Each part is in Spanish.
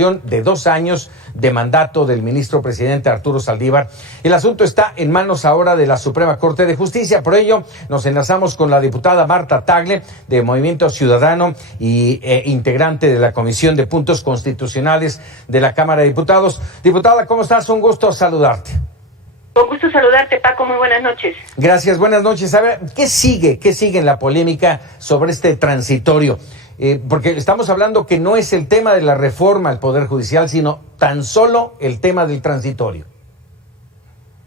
de 2 años de mandato del ministro presidente Arturo Saldívar. El asunto está en manos ahora de la Suprema Corte de Justicia. Por ello, nos enlazamos con la diputada Marta Tagle, de Movimiento Ciudadano y integrante de la Comisión de Puntos Constitucionales de la Cámara de Diputados. Diputada, ¿cómo estás? Un gusto saludarte. Con gusto saludarte, Paco. Muy buenas noches. Gracias, buenas noches. A ver, ¿qué sigue en la polémica sobre este transitorio? Porque estamos hablando que no es el tema de la reforma al Poder Judicial, sino tan solo el tema del transitorio.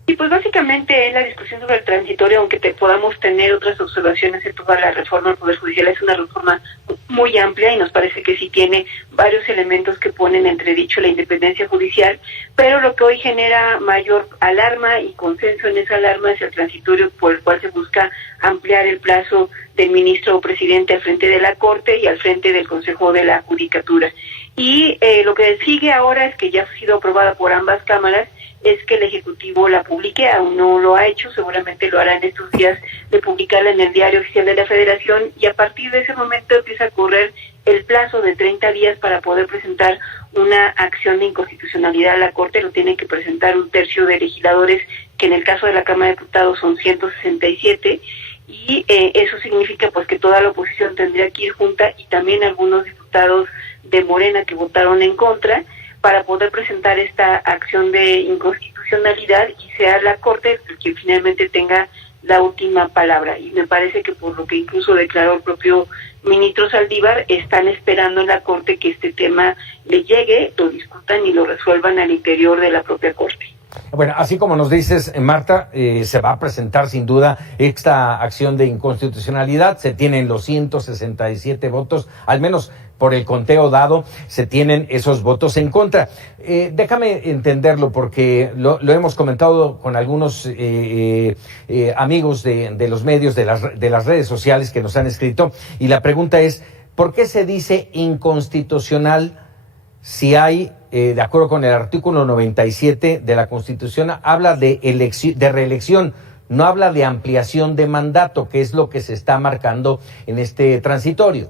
Y pues básicamente es la discusión sobre el transitorio, aunque podamos tener otras observaciones en toda la reforma al Poder Judicial. Es una reforma muy amplia y nos parece que sí tiene varios elementos que ponen en entredicho la independencia judicial, pero lo que hoy genera mayor alarma y consenso en esa alarma es el transitorio por el cual se busca ampliar el plazo del ministro o presidente al frente de la Corte y al frente del Consejo de la Judicatura. Y lo que sigue ahora es que ya ha sido aprobada por ambas cámaras, es que el Ejecutivo la publique. Aún no lo ha hecho, seguramente lo hará en estos días de publicarla en el Diario Oficial de la Federación, y a partir de ese momento empieza a correr el plazo de 30 días para poder presentar una acción de inconstitucionalidad a la Corte. Lo tienen que presentar un tercio de legisladores, que en el caso de la Cámara de Diputados son 167, y eso significa pues que toda la oposición tendría que ir junta, y también algunos diputados de Morena que votaron en contra, para poder presentar esta acción de inconstitucionalidad y sea la Corte quien finalmente tenga la última palabra. Y me parece que por lo que incluso declaró el propio ministro Saldívar, están esperando en la Corte que este tema le llegue, lo discutan y lo resuelvan al interior de la propia Corte. Bueno, así como nos dices, Marta, se va a presentar sin duda esta acción de inconstitucionalidad. Se tienen los 167 votos, al menos por el conteo dado, se tienen esos votos en contra. Déjame entenderlo, porque lo hemos comentado con algunos amigos de los medios, de las redes sociales que nos han escrito, y la pregunta es, ¿por qué se dice inconstitucional si hay, de acuerdo con el artículo 97 de la Constitución, habla de reelección, no habla de ampliación de mandato, que es lo que se está marcando en este transitorio?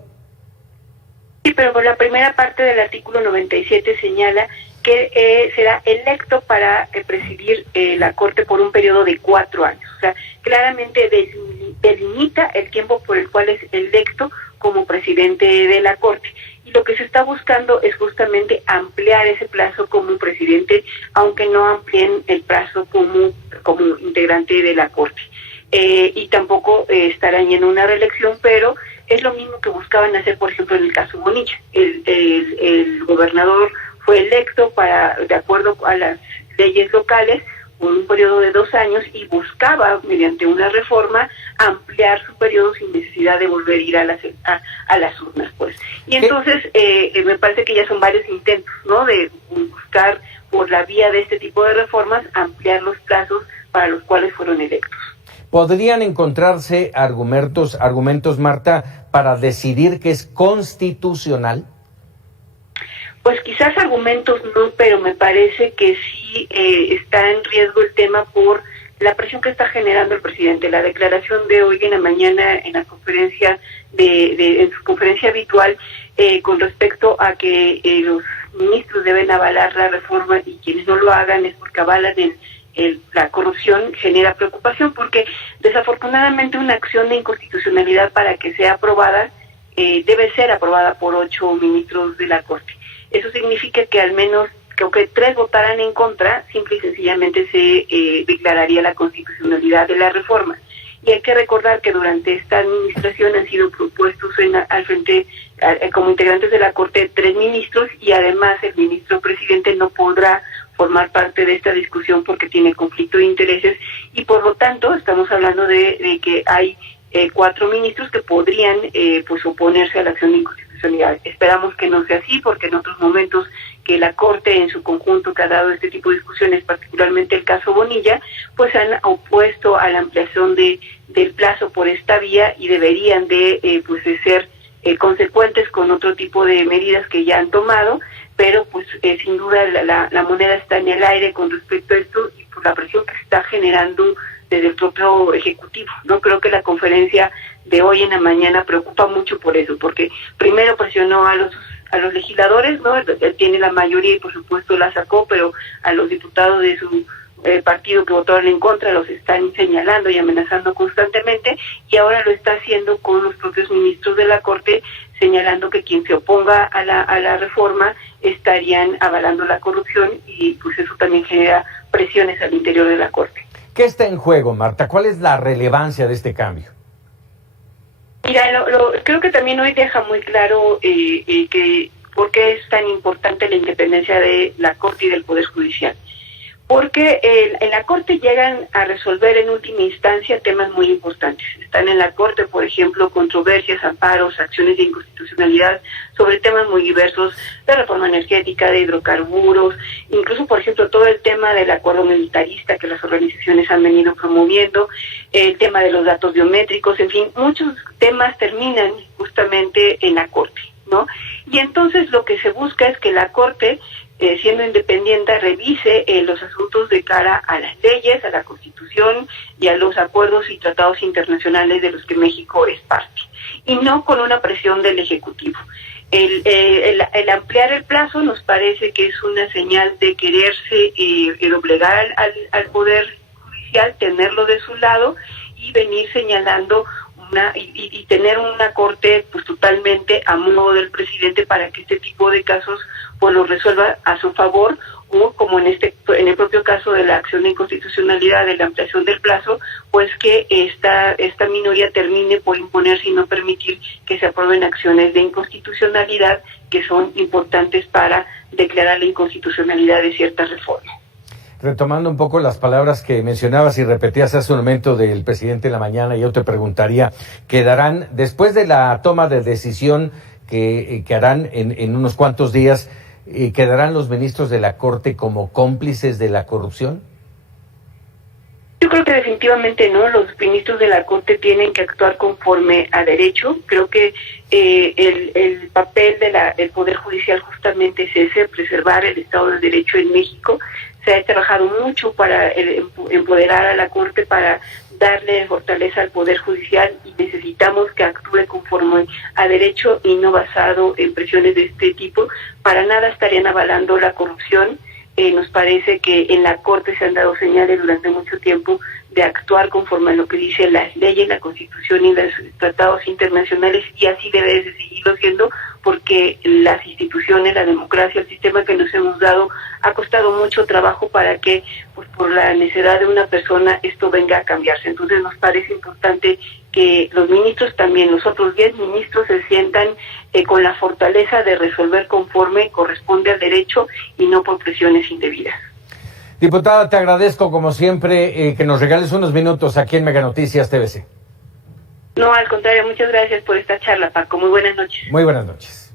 Sí, pero por la primera parte del artículo 97 señala que será electo para presidir la Corte por un periodo de 4 años. O sea, claramente delimita el tiempo por el cual es electo como presidente de la Corte. Y lo que se está buscando es justamente ampliar ese plazo como presidente, aunque no amplíen el plazo como integrante de la Corte. Y tampoco estarán en una reelección, pero es lo mismo que buscaban hacer, por ejemplo, en el caso Bonilla. El gobernador fue electo de acuerdo a las leyes locales por un periodo de 2 años, y buscaba, mediante una reforma, ampliar su periodo sin necesidad de volver a ir a las urnas, pues. Y entonces me parece que ya son varios intentos, ¿no?, de buscar por la vía de este tipo de reformas ampliar los plazos para los cuales fueron electos. ¿Podrían encontrarse argumentos, Marta, para decidir que es constitucional? Pues quizás argumentos no, pero me parece que sí está en riesgo el tema por la presión que está generando el presidente. La declaración de hoy en la mañana en la conferencia en su conferencia habitual con respecto a que los ministros deben avalar la reforma, y quienes no lo hagan es porque avalan la corrupción, genera preocupación, porque desafortunadamente una acción de inconstitucionalidad, para que sea aprobada, debe ser aprobada por 8 ministros de la Corte. Eso significa que al menos que 3 votaran en contra, simple y sencillamente se declararía la constitucionalidad de la reforma. Y hay que recordar que durante esta administración han sido propuestos al frente como integrantes de la Corte 3 ministros, y además el ministro presidente no podrá formar parte de esta discusión porque tiene conflicto de intereses, y por lo tanto estamos hablando de que hay 4 ministros que podrían pues oponerse a la acción de inconstitucionalidad. Esperamos que no sea así, porque en otros momentos que la Corte en su conjunto, que ha dado este tipo de discusiones, particularmente el caso Bonilla, pues han opuesto a la ampliación del plazo por esta vía, y deberían de ser consecuentes con otro tipo de medidas que ya han tomado, pero pues sin duda la moneda está en el aire con respecto a esto, y por la presión que se está generando desde el propio Ejecutivo. No creo que la conferencia de hoy en la mañana preocupa mucho por eso, porque primero presionó a los legisladores, ¿no? Él tiene la mayoría y por supuesto la sacó, pero a los diputados de su partido que votaron en contra los están señalando y amenazando constantemente, y ahora lo está haciendo con los propios ministros de la Corte, señalando que quien se oponga a la reforma estarían avalando la corrupción, y pues eso también genera presiones al interior de la Corte. ¿Qué está en juego, Marta? ¿Cuál es la relevancia de este cambio? Mira, creo que también hoy deja muy claro que por qué es tan importante la independencia de la Corte y del Poder Judicial. Porque en la Corte llegan a resolver en última instancia temas muy importantes. Están en la Corte, por ejemplo, controversias, amparos, acciones de inconstitucionalidad sobre temas muy diversos, de reforma energética, de hidrocarburos, incluso, por ejemplo, todo el tema del acuerdo militarista que las organizaciones han venido promoviendo, el tema de los datos biométricos, en fin, muchos temas terminan justamente en la Corte, ¿no? Y entonces lo que se busca es que la Corte, siendo independiente, revise los asuntos de cara a las leyes, a la Constitución y a los acuerdos y tratados internacionales de los que México es parte, y no con una presión del Ejecutivo. El ampliar el plazo nos parece que es una señal de quererse doblegar al Poder Judicial, tenerlo de su lado y venir señalando y tener una Corte pues totalmente a modo del presidente para que este tipo de casos pues lo resuelva a su favor, o como en el propio caso de la acción de inconstitucionalidad, de la ampliación del plazo, pues que esta minoría termine por imponerse y no permitir que se aprueben acciones de inconstitucionalidad que son importantes para declarar la inconstitucionalidad de ciertas reformas. Retomando un poco las palabras que mencionabas y repetías hace un momento del presidente de la mañana, yo te preguntaría, ¿quedarán, después de la toma de decisión que harán en unos cuantos días, quedarán los ministros de la Corte como cómplices de la corrupción? Yo creo que definitivamente no, los ministros de la Corte tienen que actuar conforme a derecho. Creo que el papel del Poder Judicial justamente es ese, preservar el Estado de Derecho en México. Se ha trabajado mucho para empoderar a la Corte, para darle fortaleza al Poder Judicial, y necesitamos que actúe conforme a derecho y no basado en presiones de este tipo. Para nada estarían avalando la corrupción. Nos parece que en la Corte se han dado señales durante mucho tiempo de actuar conforme a lo que dicen las leyes, la Constitución y los tratados internacionales, y así debe de seguirlo siendo, porque las instituciones, la democracia, el sistema que nos hemos dado, ha costado mucho trabajo para que, pues por la necesidad de una persona, esto venga a cambiarse. Entonces nos parece importante que los ministros, también los otros 10 ministros, se sientan con la fortaleza de resolver conforme corresponde al derecho y no por presiones indebidas. Diputada, te agradezco como siempre que nos regales unos minutos aquí en Mega Noticias TVC. No, al contrario, muchas gracias por esta charla, Paco. Muy buenas noches. Muy buenas noches.